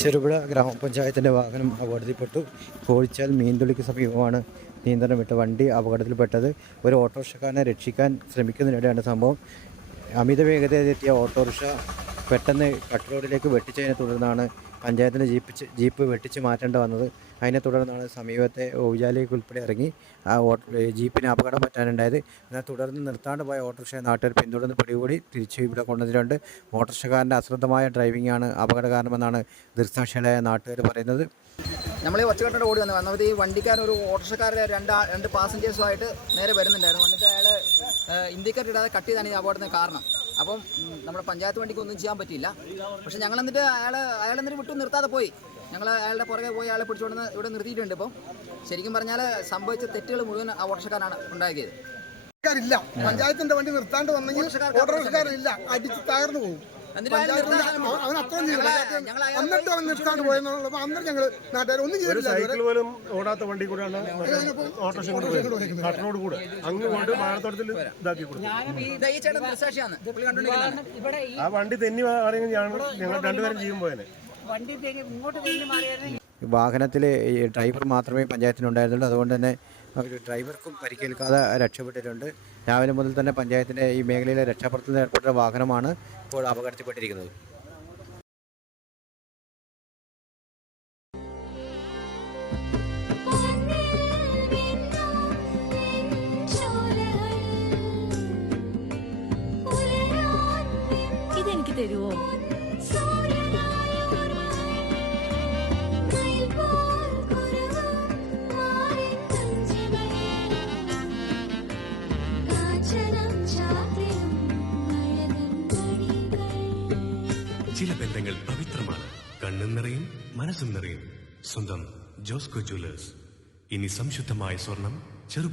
ചെറുപുഴ ഗ്രാമപഞ്ചായത്തിൻ്റെ വാഹനം അപകടത്തിൽപ്പെട്ടു. കോഴിച്ചാൽ മീൻതുള്ളിക്ക് സമീപമാണ് നിയന്ത്രണം വിട്ട വണ്ടി അപകടത്തിൽപ്പെട്ടത്. ഒരു ഓട്ടോറിക്ഷക്കാരനെ രക്ഷിക്കാൻ ശ്രമിക്കുന്നതിനിടെയാണ് സംഭവം. അമിത വേഗതയിലെത്തിയ ഓട്ടോറിക്ഷ പെട്ടെന്ന് കട്ട് റോഡിലേക്ക് വെട്ടിച്ചതിനെ തുടർന്നാണ് പഞ്ചായത്തിൻ്റെ ജീപ്പ് വെട്ടിച്ച് മാറ്റേണ്ടി വന്നത്. അതിനെ തുടർന്നാണ് സമീപത്തെ ഊജാലേക്ക് ഉൾപ്പെടെ ഇറങ്ങി ജീപ്പിന് അപകടം പറ്റാനുണ്ടായത്. എന്നാൽ തുടർന്ന് നിർത്താണ്ട് പോയ ഓട്ടോറിക്ഷയെ നാട്ടുകാർ പിന്തുടർന്ന് പിടികൂടി തിരിച്ച് ഇവിടെ കൊണ്ടുവന്നിട്ടുണ്ട്. ഓട്ടോറിക്ഷക്കാരൻ്റെ അശ്രദ്ധമായ ഡ്രൈവിംഗാണ് അപകട കാരണമെന്നാണ് ദൃക്സാക്ഷികളായ നാട്ടുകാർ പറയുന്നത്. നമ്മൾ ഈ ഒച്ചക്കെട്ടോടെ ഓടി വന്നത് ഈ വണ്ടിക്കാരൻ ഒരു ഓട്ടോറിക്ഷക്കാരെ രണ്ട് പാസഞ്ചേഴ്സുമായിട്ട് നേരെ വരുന്നുണ്ടായിരുന്നു. എന്നിട്ട് അയാൾ ഇന്ത്യക്കാർ ഇടാതെ കട്ട് ചെയ്താണ് ഈ അപകടത്തിന് കാരണം. അപ്പം നമ്മുടെ പഞ്ചായത്ത് വണ്ടിക്ക് ഒന്നും ചെയ്യാൻ പറ്റിയില്ല. പക്ഷേ ഞങ്ങൾ എന്നിട്ട് അയാളെന്നിട്ട് വിട്ടു നിർത്താതെ പോയി. ഞങ്ങൾ അയാളുടെ പുറകെ പോയി അയാളെ പിടിച്ചുകൊണ്ട് ഇവിടെ നിർത്തിയിട്ടുണ്ട്. ഇപ്പം ശരിക്കും പറഞ്ഞാൽ സംഭവിച്ച തെറ്റുകൾ മുഴുവൻ ആ ഓട്ടോറിക്ഷക്കാരാണ് ഉണ്ടാക്കിയത്. പഞ്ചായത്തിന്റെ വണ്ടി നിർത്താണ്ട് വന്നെങ്കിൽ ഓട്ടോറിക്ഷക്കാരില്ല, അടിച്ച് തകർന്നു പോകും. അവൻ അത്രയും എന്നിട്ട് അവൻ നിർത്താണ്ട് പോയെന്നുള്ള അന്നേരം ഞങ്ങൾ നാട്ടുകാർ ഒന്നും ചെയ്തില്ല. സൈക്കിൾ പോലും ഓടാത്ത വണ്ടി കൂടെയാണ് ഓട്ടോറിക്ഷ കട്ടറോട് കൂടെ അങ്ങ് കൊണ്ട് വാഴത്തോട്ടത്തിൽ ഇതാക്കി കൊടുത്തു. ആ വണ്ടി തെന്നി മാറിയെങ്കിൽ ഞങ്ങൾ രണ്ടുപേരും ചെയ്യും പോയനെ. വാഹനത്തിൽ ഡ്രൈവർ മാത്രമേ പഞ്ചായത്തിനുണ്ടായിരുന്നുള്ളൂ. അതുകൊണ്ട് തന്നെ ഡ്രൈവർക്കും പരിക്കേൽക്കാതെ രക്ഷപ്പെട്ടിട്ടുണ്ട്. രാവിലെ മുതൽ തന്നെ പഞ്ചായത്തിൻ്റെ ഈ മേഖലയിലെ രക്ഷാപ്രവർത്തനത്തിൽ ഏർപ്പെട്ട വാഹനമാണ് ഇപ്പോൾ അപകടത്തിൽപ്പെട്ടിരിക്കുന്നത്. ഇതെനിക്ക് തരുമോ? ചില ബന്ധങ്ങൾ പവിത്രമാണ്. കണ്ണും നിറയും മനസ്സും നിറയും. സ്വന്തം ജോസ്കോ ജ്വല്ലേഴ്സ്. ഇനി സംശുദ്ധമായ സ്വർണം